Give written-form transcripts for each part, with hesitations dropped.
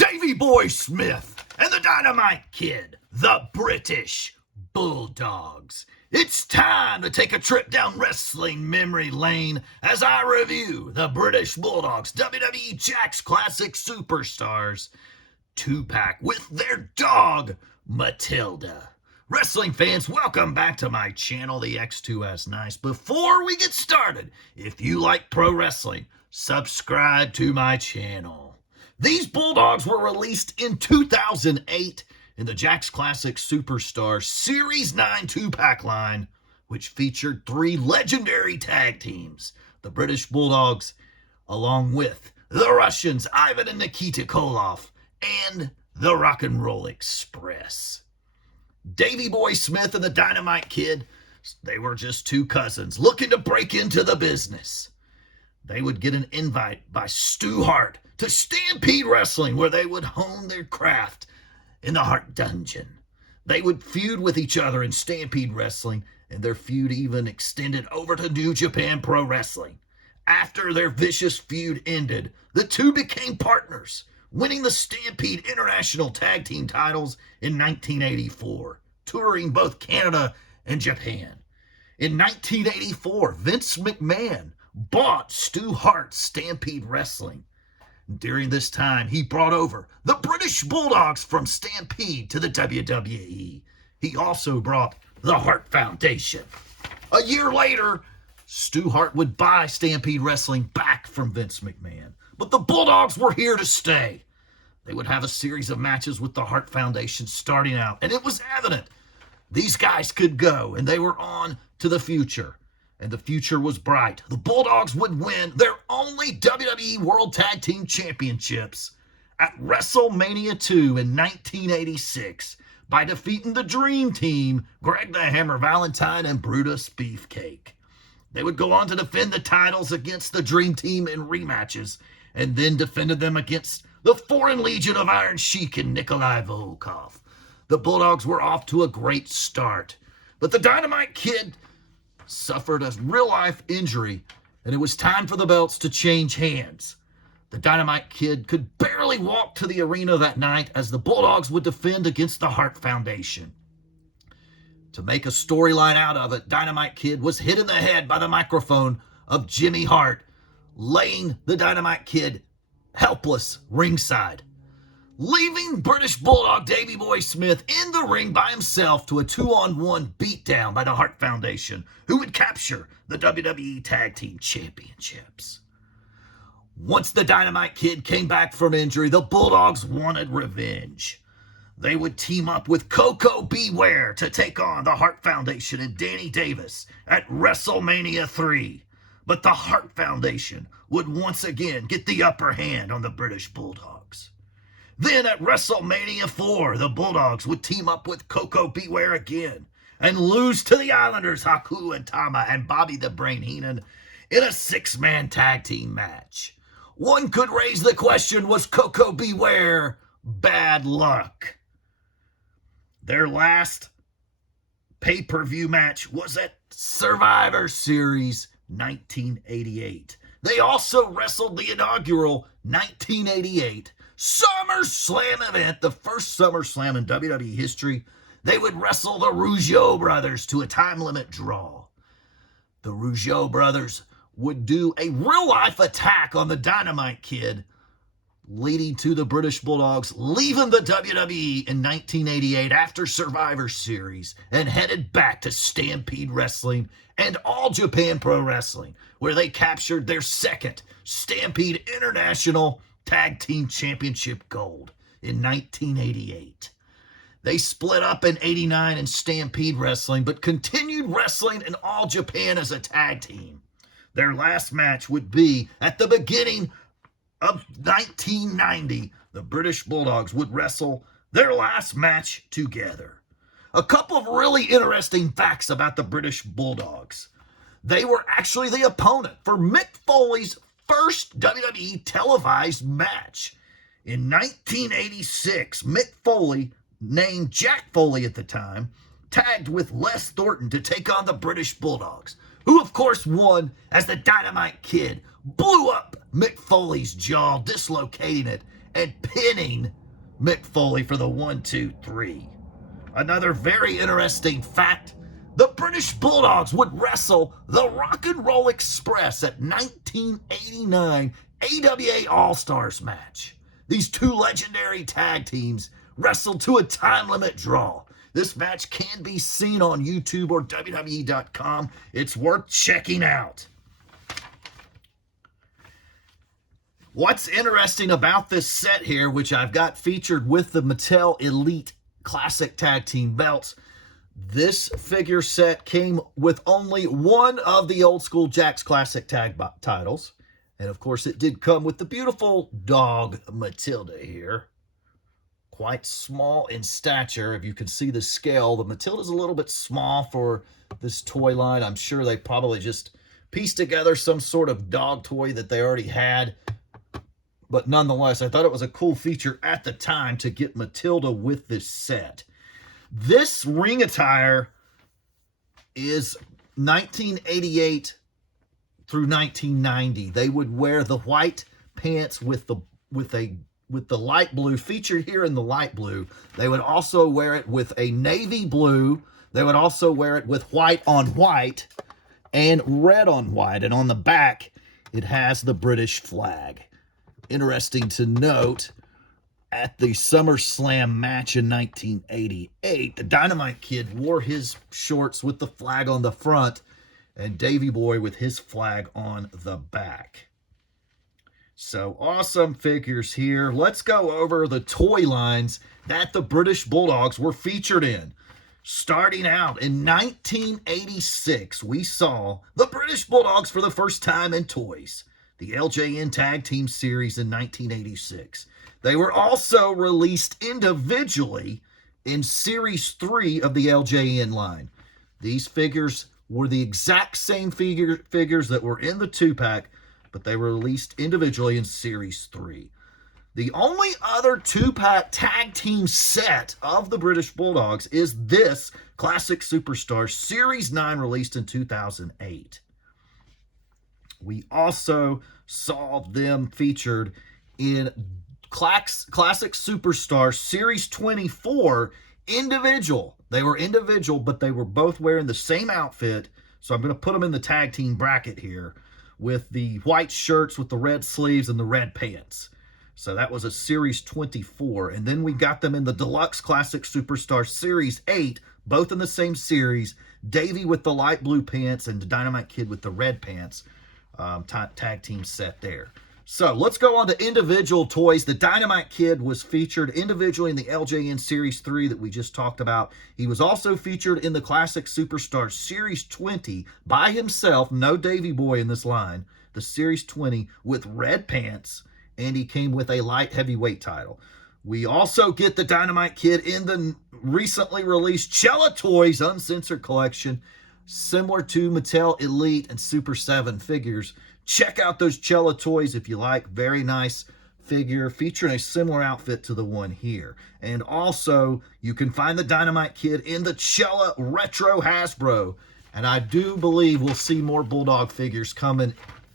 Davey Boy Smith and the Dynamite Kid, the British Bulldogs. It's time to take a trip down wrestling memory lane as I review the British Bulldogs WWE Jakks Classic Superstars 2-pack with their dog, Matilda. Wrestling fans, welcome back to my channel, the X2S Nice. Before we get started, if you like pro wrestling, subscribe to my channel. These Bulldogs were released in 2008 in the Jakks Classic Superstars Series 9 2-pack line, which featured 3 legendary tag teams. The British Bulldogs, along with the Russians Ivan and Nikita Koloff, and the Rock and Roll Express. Davey Boy Smith and the Dynamite Kid, they were just 2 cousins looking to break into the business. They would get an invite by Stu Hart to Stampede Wrestling, where they would hone their craft in the Hart Dungeon. They would feud with each other in Stampede Wrestling, and their feud even extended over to New Japan Pro Wrestling. After their vicious feud ended, the 2 became partners, winning the Stampede International Tag Team titles in 1984, touring both Canada and Japan. In 1984, Vince McMahon bought Stu Hart's Stampede Wrestling. During this time, he brought over the British Bulldogs from Stampede to the WWE. He also brought the Hart Foundation. A year later, Stu Hart would buy Stampede Wrestling back from Vince McMahon. But the Bulldogs were here to stay. They would have a series of matches with the Hart Foundation starting out, and it was evident these guys could go, and they were on to the future. And the future was bright. The Bulldogs would win their only WWE World Tag Team Championships at WrestleMania 2 in 1986 by defeating the Dream Team, Greg the Hammer Valentine and Brutus Beefcake. They would go on to defend the titles against the Dream Team in rematches, and then defended them against the Foreign Legion of Iron Sheik and Nikolai Volkov. The Bulldogs were off to a great start, but the Dynamite Kid suffered a real-life injury, and it was time for the belts to change hands. The Dynamite Kid could barely walk to the arena that night as the Bulldogs would defend against the Hart Foundation. To make a storyline out of it, Dynamite Kid was hit in the head by the microphone of Jimmy Hart, laying the Dynamite Kid helpless ringside, leaving British Bulldog Davey Boy Smith in the ring by himself to a 2-on-1 beatdown by the Hart Foundation, who would capture the WWE Tag Team Championships. Once the Dynamite Kid came back from injury, the Bulldogs wanted revenge. They would team up with Coco Beware to take on the Hart Foundation and Danny Davis at WrestleMania 3. But the Hart Foundation would once again get the upper hand on the British Bulldogs. Then at WrestleMania 4, the Bulldogs would team up with Coco Beware again and lose to the Islanders, Haku and Tama and Bobby the Brain Heenan in a 6-man tag team match. One could raise the question, was Coco Beware bad luck? Their last pay-per-view match was at Survivor Series 1988. They also wrestled the inaugural 1988 SummerSlam event, the first SummerSlam in WWE history. They would wrestle the Rougeau brothers to a time limit draw. The Rougeau brothers would do a real-life attack on the Dynamite Kid, leading to the British Bulldogs leaving the WWE in 1988 after Survivor Series and headed back to Stampede Wrestling and All Japan Pro Wrestling, where they captured their second Stampede International Tag Team Championship gold in 1988. They split up in 89 in Stampede Wrestling, but continued wrestling in All Japan as a tag team. Their last match would be at the beginning of 1990. The British Bulldogs would wrestle their last match together. A couple of really interesting facts about the British Bulldogs. They were actually the opponent for Mick Foley's first WWE televised match. In 1986, Mick Foley, named Jack Foley at the time, tagged with Les Thornton to take on the British Bulldogs, who of course won as the Dynamite Kid blew up Mick Foley's jaw, dislocating it, and pinning Mick Foley for the 1, 2, 3. Another very interesting fact, the British Bulldogs would wrestle the Rock and Roll Express at 1989 AWA All-Stars match. These two legendary tag teams wrestled to a time limit draw. This match can be seen on YouTube or WWE.com. It's worth checking out. What's interesting about this set here, which I've got featured with the Mattel Elite Classic Tag Team belts, this figure set came with only one of the old school Jakks Classic Tag titles. And of course, it did come with the beautiful dog Matilda here. Quite small in stature. If you can see the scale, the Matilda's a little bit small for this toy line. I'm sure they probably just pieced together some sort of dog toy that they already had. But nonetheless, I thought it was a cool feature at the time to get Matilda with this set. This ring attire is 1988 through 1990. They would wear the white pants with the light blue, featured here in the light blue. They would also wear it with a navy blue. They would also wear it with white on white and red on white. And on the back, it has the British flag. Interesting to note, at the SummerSlam match in 1988, the Dynamite Kid wore his shorts with the flag on the front and Davey Boy with his flag on the back. So awesome figures here. Let's go over the toy lines that the British Bulldogs were featured in. Starting out in 1986, we saw the British Bulldogs for the first time in toys. The LJN Tag Team Series in 1986. They were also released individually in Series 3 of the LJN line. These figures were the exact same figures that were in the 2-pack, but they were released individually in Series 3. The only other 2-pack tag team set of the British Bulldogs is this Classic Superstar Series 9, released in 2008. We also saw them featured in Classic Superstar Series 24 individual. They were individual, but they were both wearing the same outfit. So I'm going to put them in the tag team bracket here with the white shirts with the red sleeves and the red pants. So that was a Series 24. And then we got them in the Deluxe Classic Superstar Series 8, both in the same series. Davey with the light blue pants and the Dynamite Kid with the red pants. Tag team set there. So let's go on to individual toys. The Dynamite Kid was featured individually in the LJN Series 3 that we just talked about. He was also featured in the Classic Superstar Series 20 by himself. No Davey Boy in this line. The Series 20 with red pants, and he came with a light heavyweight title. We also get the Dynamite Kid in the recently released Cella Toys Uncensored Collection, similar to Mattel Elite and Super 7 figures. Check out those Cella toys if you like. Very nice figure featuring a similar outfit to the one here. And also, you can find the Dynamite Kid in the Cella Retro Hasbro. And I do believe we'll see more Bulldog figures coming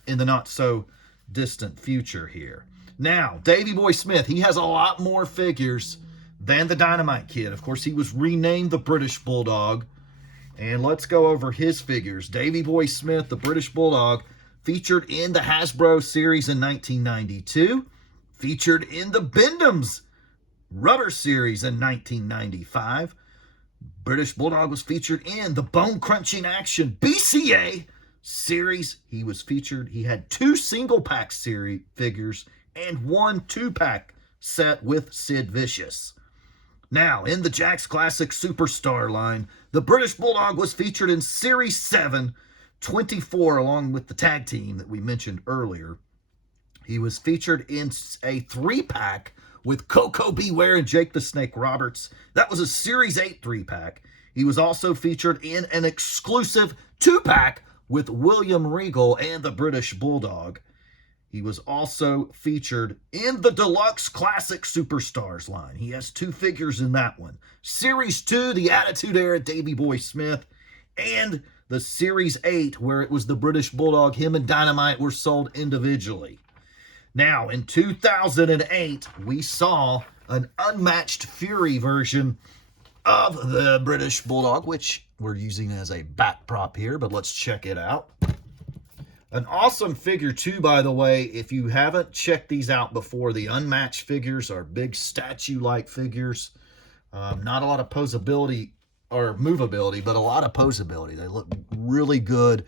in the not-so-distant future here. Now, Davey Boy Smith, he has a lot more figures than the Dynamite Kid. Of course, he was renamed the British Bulldog. And let's go over his figures. Davey Boy Smith, the British Bulldog, featured in the Hasbro series in 1992. Featured in the Bendham's Rubber series in 1995. British Bulldog was featured in the Bone Crunching Action BCA series. He was featured. He had 2 single-pack series figures and 1 2-pack set with Sid Vicious. Now, in the Jakks Classic Superstar line, the British Bulldog was featured in Series 7, 24, along with the tag team that we mentioned earlier. He was featured in a 3-pack with Coco Beware and Jake the Snake Roberts. That was a Series 8 3-pack. He was also featured in an exclusive 2-pack with William Regal and the British Bulldog. He was also featured in the Deluxe Classic Superstars line. He has 2 figures in that one. Series 2, the Attitude Era Davey Boy Smith, and the Series 8, where it was the British Bulldog. Him and Dynamite were sold individually. Now, in 2008, we saw an unmatched Fury version of the British Bulldog, which we're using as a back prop here, but let's check it out. An awesome figure, too, by the way. If you haven't checked these out before, the unmatched figures are big statue-like figures. Not a lot of posability or movability, but a lot of posability. They look really good.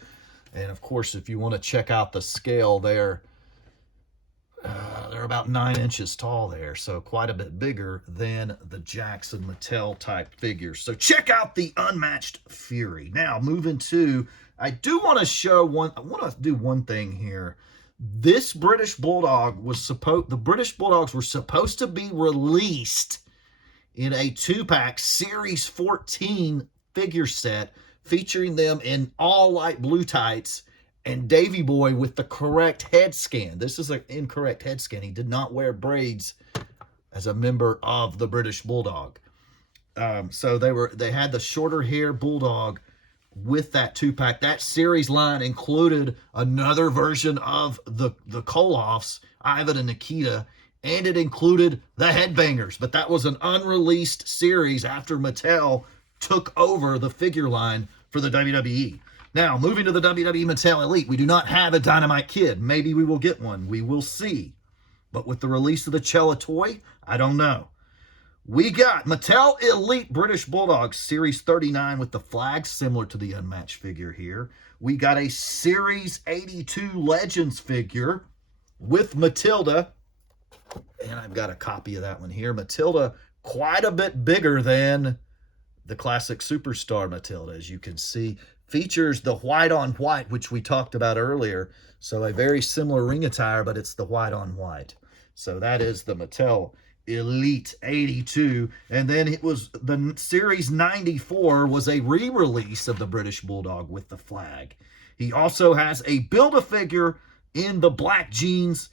And, of course, if you want to check out the scale there, they're about 9 inches tall there, so quite a bit bigger than the Jackson Mattel type figures. So check out the unmatched Fury. Now, moving to, I do want to show one, I want to do one thing here. This British Bulldog was the British Bulldogs were supposed to be released in a 2-pack Series 14 figure set featuring them in all light blue tights and Davey Boy with the correct head scan. This is an incorrect head scan. He did not wear braids as a member of the British Bulldog. So they had the shorter hair Bulldog with that 2-pack. That series line included another version of the Koloffs, Ivan and Nikita, and it included the Headbangers. But that was an unreleased series after Mattel took over the figure line for the WWE. Now, moving to the WWE Mattel Elite, we do not have a Dynamite Kid. Maybe we will get one. We will see. But with the release of the Cella toy, I don't know. We got Mattel Elite British Bulldogs Series 39 with the flag similar to the unmatched figure here. We got a Series 82 Legends figure with Matilda. And I've got a copy of that one here. Matilda, quite a bit bigger than the classic Superstar Matilda, as you can see. Features the white on white, which we talked about earlier. So a very similar ring attire, but it's the white on white. So that is the Mattel Elite 82. And then it was the Series 94 was a re-release of the British Bulldog with the flag. He also has a Build-A-Figure in the black jeans.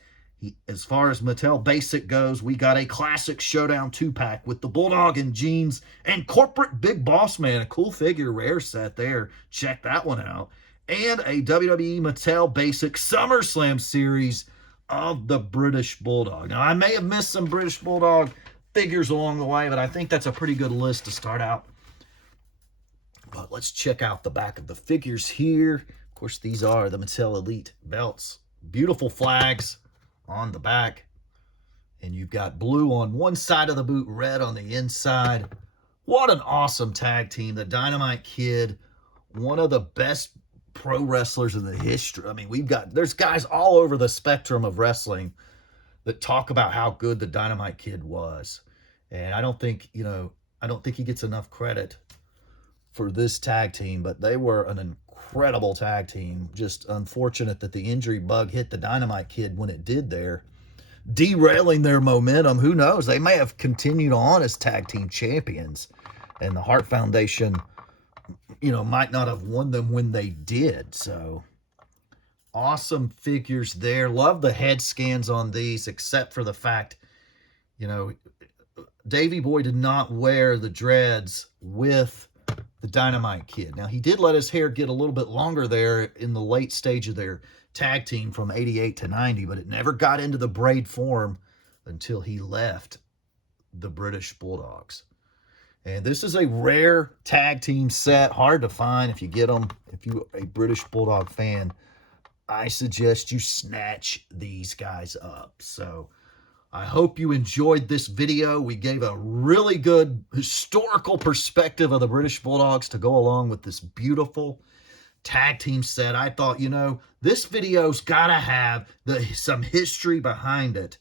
As far as Mattel Basic goes, we got a classic Showdown 2-pack with the Bulldog and jeans and Corporate Big Boss Man, a cool figure, rare set there. Check that one out. And a WWE Mattel Basic SummerSlam series of the British Bulldog. Now, I may have missed some British Bulldog figures along the way, but I think that's a pretty good list to start out. But let's check out the back of the figures here. Of course, these are the Mattel Elite belts. Beautiful flags on the back, and you've got blue on one side of the boot, red on the inside. What an awesome tag team. The Dynamite Kid, one of the best pro wrestlers in the history. I mean, there's guys all over the spectrum of wrestling that talk about how good the Dynamite Kid was. And I don't think he gets enough credit for this tag team, but they were an incredible tag team. Just unfortunate that the injury bug hit the Dynamite Kid when it did there, derailing their momentum. Who knows? They may have continued on as tag team champions, and the Hart Foundation, might not have won them when they did. So awesome figures there. Love the head scans on these, except for the fact, Davey Boy did not wear the dreads with the Dynamite Kid. Now, he did let his hair get a little bit longer there in the late stage of their tag team from 88 to 90, but it never got into the braid form until he left the British Bulldogs. And this is a rare tag team set, hard to find if you get them. If you're a British Bulldog fan, I suggest you snatch these guys up. So I hope you enjoyed this video. We gave a really good historical perspective of the British Bulldogs to go along with this beautiful tag team set. I thought, this video's got to have some history behind it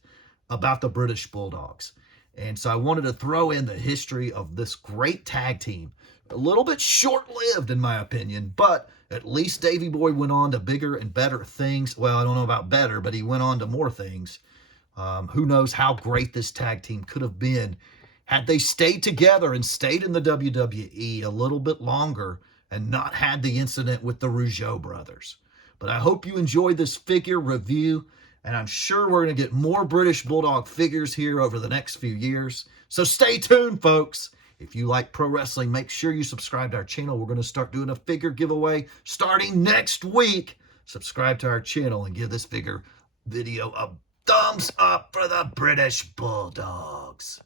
about the British Bulldogs. And so I wanted to throw in the history of this great tag team. A little bit short-lived, in my opinion, but at least Davey Boy went on to bigger and better things. Well, I don't know about better, but he went on to more things. Who knows how great this tag team could have been had they stayed together and stayed in the WWE a little bit longer and not had the incident with the Rougeau brothers. But I hope you enjoyed this figure review, and I'm sure we're going to get more British Bulldog figures here over the next few years. So stay tuned, folks. If you like pro wrestling, make sure you subscribe to our channel. We're going to start doing a figure giveaway starting next week. Subscribe to our channel and give this figure video a Thumbs up for the British Bulldogs.